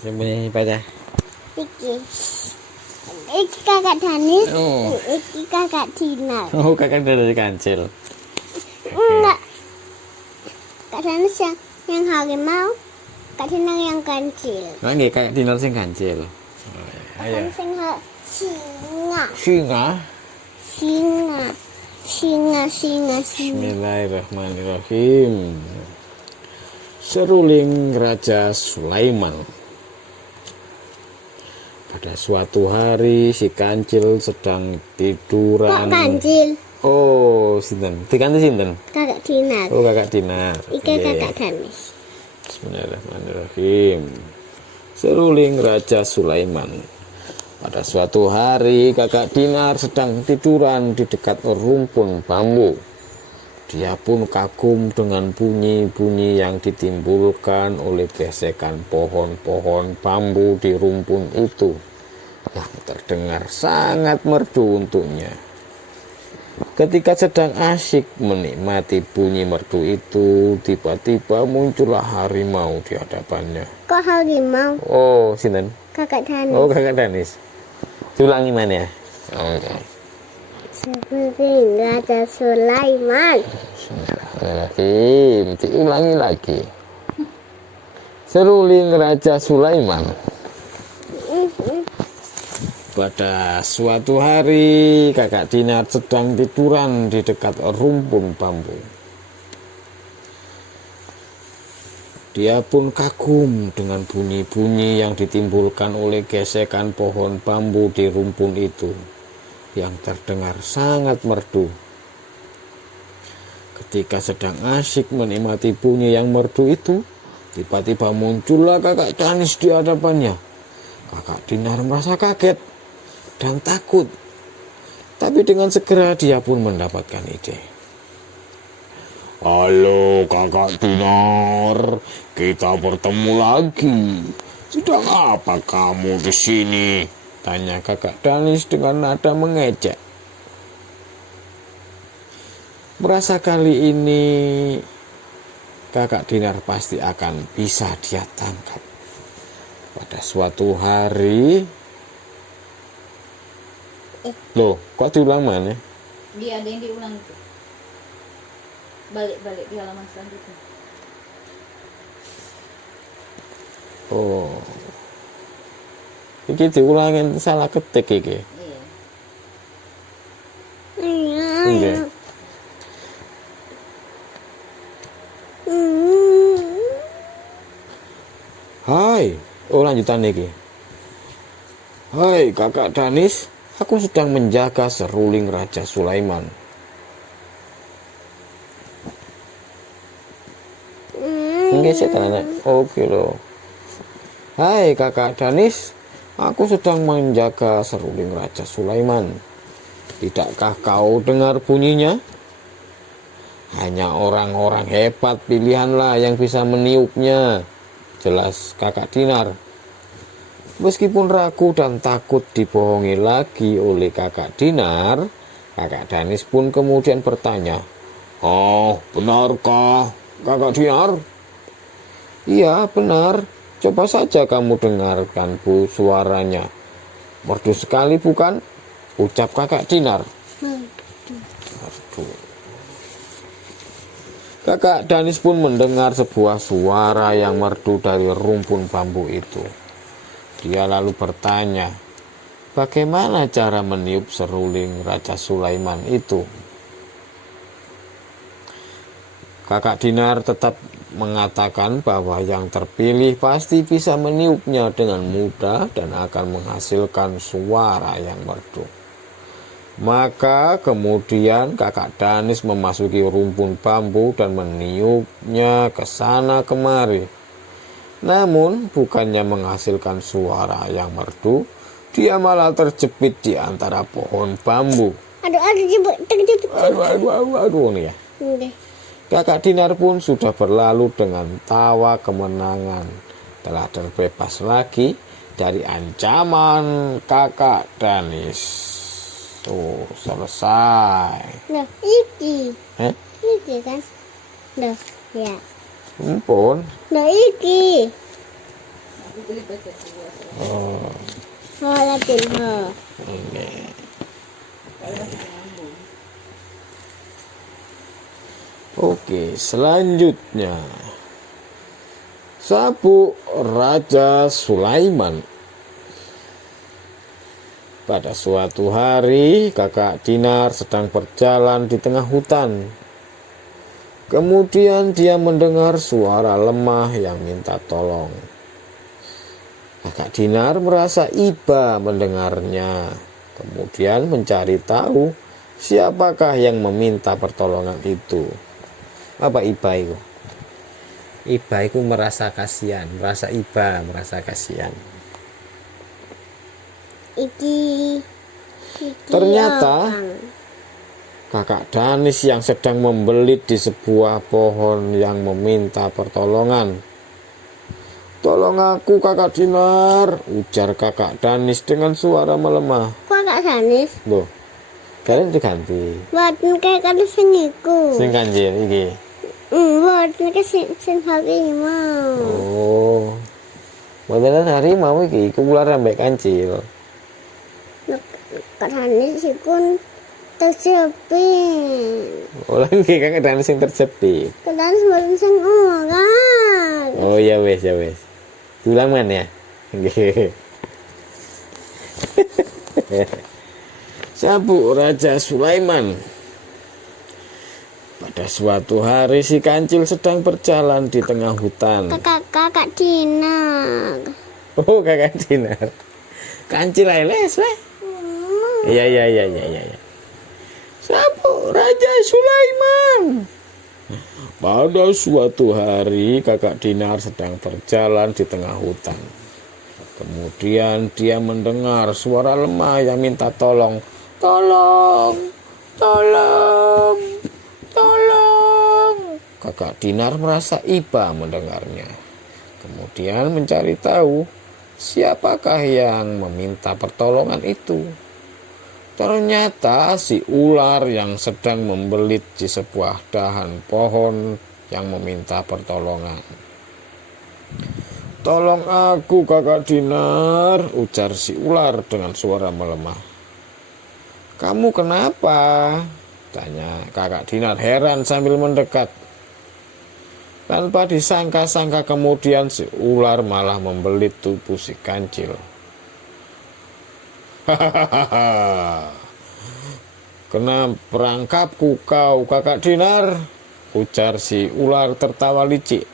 Sembunyi pada. Iki kakak Danis. Oh. Iki kakak Dinar. Oh, kakak dari kancil. Enggak. Kak Danis yang harimau. Kak Dinar yang kancil. Nggih, kakak Dinar sing kancil. Kak Danis yang singa. Singa. Bismillahirrahmanirrahim. Seruling Raja Sulaiman. Pada suatu hari si kancil sedang tiduran. Kok kancil? Oh, sinten? Diganti sinten? Kakak Dinar. Oh, kakak Dinar. Iki Oke. kakak Danis. Bismillahirrahmanirrahim. Seruling Raja Sulaiman. Pada suatu hari kakak Dinar sedang tiduran di dekat rumpun bambu. Dia pun kagum dengan bunyi-bunyi yang ditimbulkan oleh gesekan pohon-pohon bambu di rumpun itu, yang terdengar sangat merdu untuknya. Ketika sedang asyik menikmati bunyi merdu itu, tiba-tiba muncullah harimau di hadapannya. Kok harimau? Oh, sinten? Kakak Danis. Oh, kakak Danis. Diulangi mana ya? Oke. Seperti Raja Sulaiman. Bismillahirrahmanirrahim. Diulangi lagi. Seruling Raja Sulaiman. Pada suatu hari kakak Dinar sedang tiduran di dekat rumpun bambu. Dia pun kagum dengan bunyi-bunyi yang ditimbulkan oleh gesekan pohon bambu di rumpun itu, yang terdengar sangat merdu. Ketika sedang asyik menikmati bunyi yang merdu itu, tiba-tiba muncullah kakak Danis di hadapannya. Kakak Dinar merasa kaget dan takut, tapi dengan segera dia pun mendapatkan ide. Halo kakak Dinar, kita bertemu lagi. Sedang apa kamu di sini? Tanya kakak Danis dengan nada mengejek. Merasa kali ini kakak Dinar pasti akan bisa dia tangkap. Pada suatu hari, loh, kok diulang mana? Dia ada yang diulang itu. Balik di halaman selanjutnya. Oh, iki diulangin salah ketik iki. Iya. Nggih. Hai, oh lanjutan iki. Hai kakak Danis, aku sedang menjaga seruling Raja Sulaiman. Nggih sih tenan. Oke loh. Hai kakak Danis, aku sedang menjaga seruling Raja Sulaiman. Tidakkah kau dengar bunyinya? Hanya orang-orang hebat pilihanlah yang bisa meniupnya. Jelas kakak Dinar. Meskipun ragu dan takut dibohongi lagi oleh kakak Dinar, kakak Danis pun kemudian bertanya, "Oh, benarkah kakak Dinar?" "Iya, benar. Coba saja kamu dengarkan bu suaranya. Merdu sekali bukan?" ucap kakak Dinar. Merdu. Kakak Danis pun mendengar sebuah suara yang merdu dari rumpun bambu itu. Dia lalu bertanya, bagaimana cara meniup seruling Raja Sulaiman itu? Kakak Dinar tetap mengatakan bahwa yang terpilih pasti bisa meniupnya dengan mudah dan akan menghasilkan suara yang merdu. Maka kemudian kakak Danis memasuki rumpun bambu dan meniupnya ke sana kemari. Namun bukannya menghasilkan suara yang merdu, dia malah terjepit di antara pohon bambu. Aduh nih ya. Kakak Dinar pun sudah berlalu dengan tawa kemenangan, telah terbebas lagi dari ancaman kakak Danis. Tuh, selesai. Nah, iki. Hah? Iki kan. Nah, ya. Ampun. Nah, iki. Itu dibaca dua. Oh, Walaupun oke. Oke, selanjutnya sabuk Raja Sulaiman. Pada suatu hari, kakak Dinar sedang berjalan di tengah hutan. Kemudian dia mendengar suara lemah yang minta tolong. Kakak Dinar merasa iba mendengarnya. Kemudian mencari tahu siapakah yang meminta pertolongan itu. Apa iba itu? Iba itu merasa kasihan, merasa iba, merasa kasihan. iki Ternyata Bang. kakak Danis yang sedang membelit di sebuah pohon yang meminta pertolongan. "Tolong aku, kakak Dinar," ujar kakak Danis dengan suara melemah. Kok gak sanis? Loh, kalian diganti. Buatin kayak kali sing iku. Sing kanjir iki. Buatin kayak sing harimau. Oh. Modelan harimau iki iku ular ambek kancil. Kak sanis iku terjepit. Oh, lagi kakak Danis yang terjepit. Kak sanis buatin sing orang. Oh ya wes ya wes. Diulang mana ya? Nggih. Sabuk Raja Sulaiman. Pada suatu hari si kancil sedang berjalan di tengah hutan. Kakak Dinar. Oh, kakak Dinar. Kancil les weh. Iya. Sabuk Raja Sulaiman. Pada suatu hari kakak Dinar sedang berjalan di tengah hutan. Kemudian dia mendengar suara lemah yang minta tolong. Tolong, tolong, tolong. Kakak Dinar merasa iba mendengarnya. Kemudian mencari tahu siapakah yang meminta pertolongan itu. Ternyata si ular yang sedang membelit di sebuah dahan pohon yang meminta pertolongan. "Tolong aku, kakak Dinar," ujar si ular dengan suara melemah. "Kamu kenapa?" tanya kakak Dinar heran sambil mendekat. Tanpa disangka-sangka kemudian si ular malah membelit tubuh si kancil. "Hahaha, kena perangkapku kau, kakak Dinar," ujar si ular tertawa licik.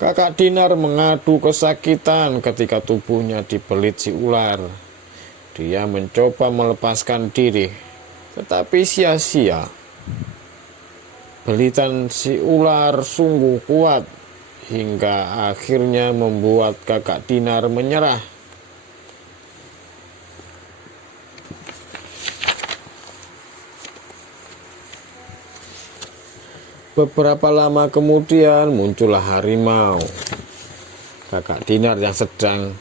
Kakak Dinar mengadu kesakitan ketika tubuhnya dibelit si ular. Dia mencoba melepaskan diri, tetapi sia-sia. Belitan si ular sungguh kuat, hingga akhirnya membuat kakak Dinar menyerah. Beberapa lama kemudian muncullah harimau. Kakak Dinar yang sedang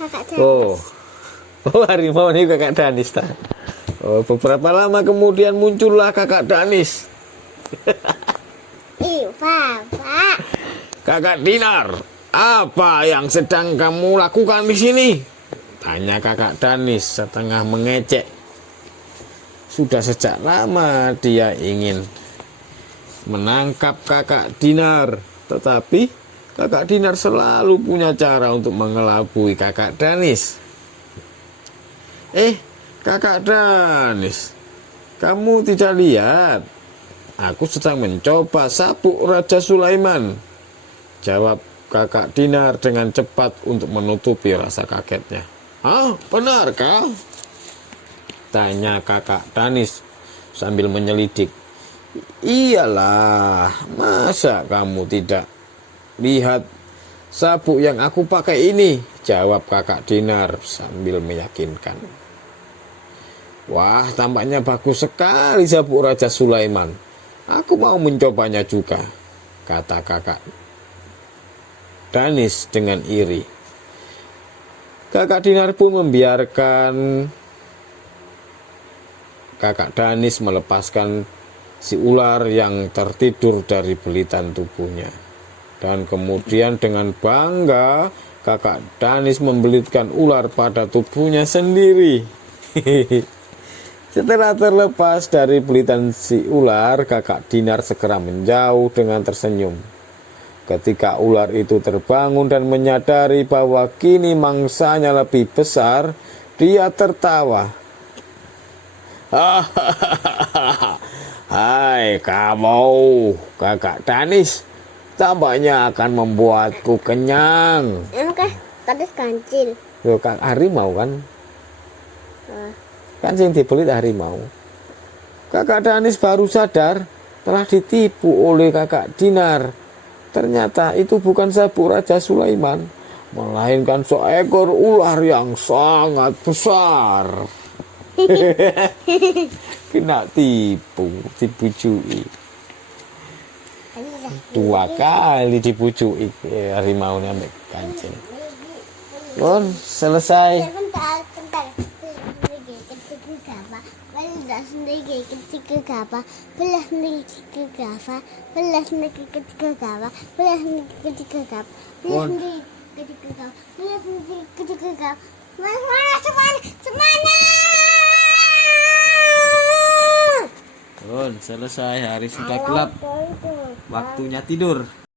Kakak Dinar. Oh, harimau ini kakak Danis tak? Oh, beberapa lama kemudian muncullah kakak Danis. Bapak. "Kakak Dinar, apa yang sedang kamu lakukan di sini?" tanya kakak Danis setengah mengecek. Sudah sejak lama dia ingin menangkap kakak Dinar, tetapi kakak Dinar selalu punya cara untuk mengelabui kakak Danis. Kakak Danis, kamu tidak lihat? Aku sedang mencoba sabuk Raja Sulaiman, jawab kakak Dinar dengan cepat untuk menutupi rasa kagetnya. "Hah, benarkah?" tanya kakak Danis sambil menyelidik. "Iyalah, masa kamu tidak lihat sabuk yang aku pakai ini?" jawab kakak Dinar sambil meyakinkan. "Wah, tampaknya bagus sekali sabuk Raja Sulaiman. Aku mau mencobanya juga," kata kakak Danis dengan iri. Kakak Dinar pun membiarkan kakak Danis melepaskan si ular yang tertidur dari belitan tubuhnya. Dan kemudian dengan bangga kakak Danis membelitkan ular pada tubuhnya sendiri. Setelah terlepas dari belitan si ular, kakak Dinar segera menjauh dengan tersenyum. Ketika ular itu terbangun dan menyadari bahwa kini mangsanya lebih besar, dia tertawa. Hai kamu, kakak Danis, tampaknya akan membuatku kenyang. Emang kadis kancil. Loh, kak harimau kan? Kan sing dibelit harimau. Kakak Danis baru sadar telah ditipu oleh kakak Dinar. Ternyata itu bukan sabuk Raja Sulaiman, melainkan seekor ular yang sangat besar. Kena tipu, dibujui. 2 kali dibujui harimau nih kancing. Bon, selesai. Bentar. Belas sendiri ketika gapa, belas sendiri ketika gapa, belas sendiri ketika gapa, belas sendiri ketika gapa, belas sendiri ketika gapa, belas sendiri ketika gapa. Semuanya. Bon, selesai, hari sudah gelap. Waktunya tidur.